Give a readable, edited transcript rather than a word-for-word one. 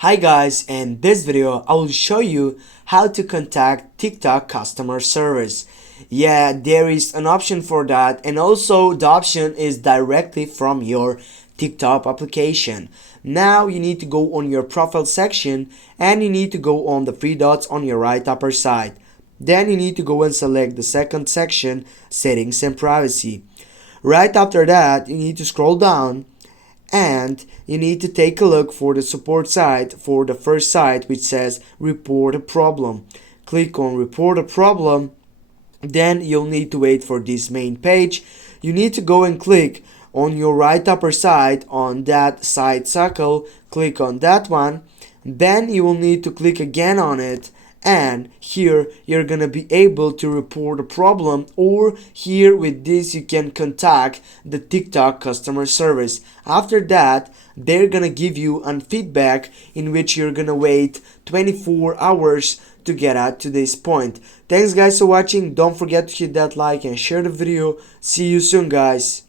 Hi guys, in this video I will show you how to contact TikTok customer service. Yeah, there is an option for that, and also the option is directly from your TikTok application. Now you need to go on your profile section and you need to go on the three dots on your right upper side. Then you need to go and select the second section, settings and privacy. Right after that, you need to scroll down and you need to take a look for the support site for the first site which says report a problem. Click on report a problem. Then you'll need to wait for this main page. You need to go and click on your right upper side on that side circle. Click on that one. Then you will need to click again on it, and here you're gonna be able to report a problem, or here with this you can contact the TikTok customer service. After that, they're gonna give you a feedback in which you're gonna wait 24 hours to get out to this point. Thanks guys for watching. Don't forget to hit that like and share the video. See you soon guys.